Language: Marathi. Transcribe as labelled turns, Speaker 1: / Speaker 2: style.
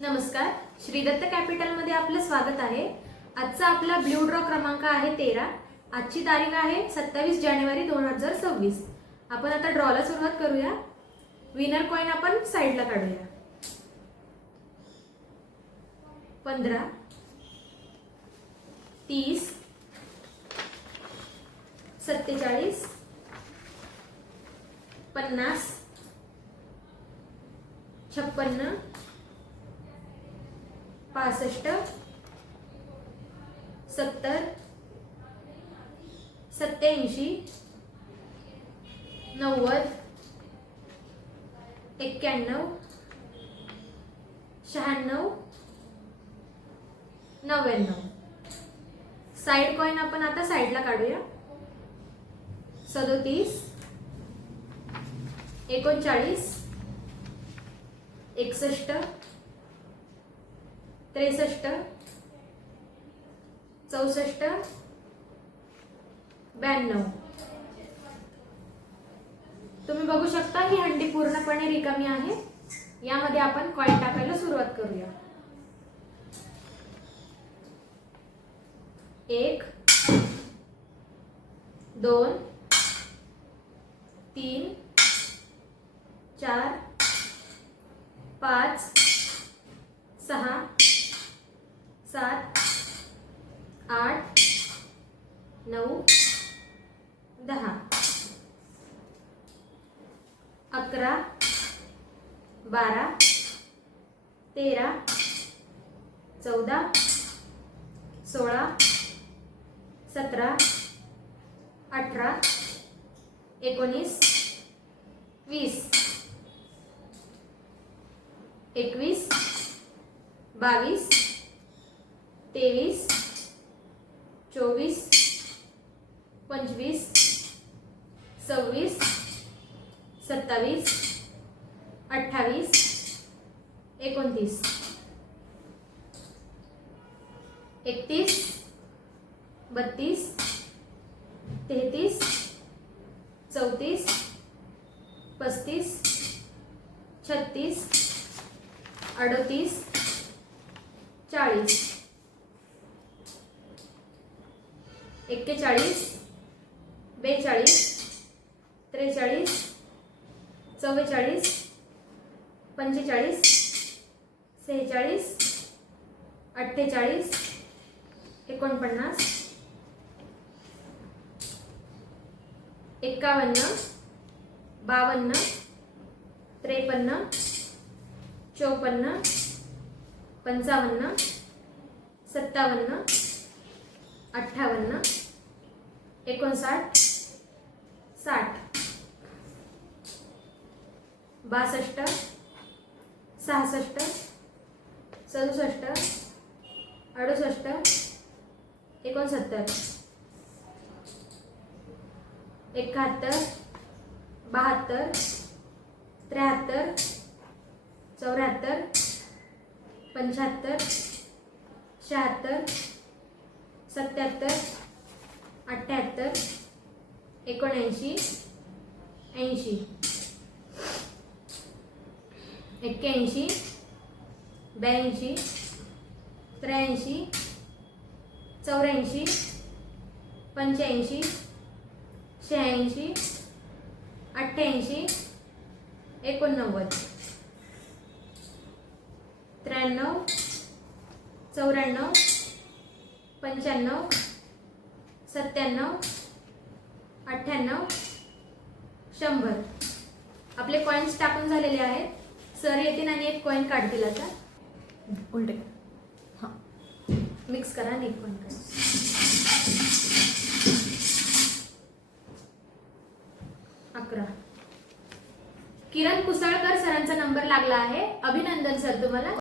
Speaker 1: नमस्कार. श्री दत्त कॅपिटलमध्ये आपलं स्वागत आहे. आजचा आपला ब्ल्यू ड्रॉ क्रमांक आहे तेरा. आजची तारीख आहे सत्तावीस जानेवारी दोन हजार सव्वीस. आपण आता ड्रॉला सुरुवात करूया. विनर कॉईन आपण साईडला काढूया. पंधरा. तीस. सत्तेचाळीस. पन्नास. छप्पन्न. पासष्ट सत्तर सत्याऐंशी नव्वद एक्क्याण्णव शहाण्णव नव्याण्णव. साईड कॉईन आपण आता साईडला काढूया. सदोतीस एकोणचाळीस एकसष्ट त्रेसष्ट चौसष्ट ब्याण्णव. तुम्ही बघू शकता ही हंडी पूर्णपणे रिकामी आहे. यामध्ये आपण कॉईन टाकायला सुरुवात करूया. एक दोन तीन चार पाच सहा सात आठ नऊ दहा. अकरा बारा तेरा चौदा सोळा सतरा अठरा एकोणीस वीस. एकवीस बावीस तेवीस चोवीस पंचवीस सव्वीस सत्तावीस अठ्ठावीस एकोणतीस. एकतीस बत्तीस तेहतीस चौतीस पस्तीस छत्तीस अडतीस चाळीस. एक्केचाळीस बेचाळीस त्रेचाळीस चव्वेचाळीस पंचेचाळीस सेहेचाळीस अठ्ठेचाळीस एकोणपन्नास एक्कावन्न बावन्न त्रेपन्न चोपन्न पंचावन्न सत्तावन्न अठ्ठावन्न एकोणसाठ साठ. बासष्ट सहासष्ट सदुसष्ट अडुसष्ट एकोणसत्तर. एकाहत्तर बहात्तर त्र्याहत्तर चौऱ्याहत्तर पंच्याहत्तर शहात्तर सत्याहत्तर अठ्ठ्याहत्तर एकोणऐंशी ऐंशी. एक्क्याऐंशी ब्याऐंशी त्र्याऐंशी चौऱ्याऐंशी पंच्याऐंशी शहाऐंशी अठ्ठ्याऐंशी एकोणनव्वद. त्र्याण्णव चौऱ्याण्णव पंच्याण्णव सत्त्याण्णव अठ्ठ्याण्णव शंभर. आपले कॉईन्स टाकून झालेले आहेत. सर येतील आणि एक कॉईन काढतील आता. उलटे. हां. मिक्स करा आणि एक कॉईन करा अकरा. किरण कुसळकर सरांचा नंबर लागला आहे. अभिनंदन सर तुम्हाला.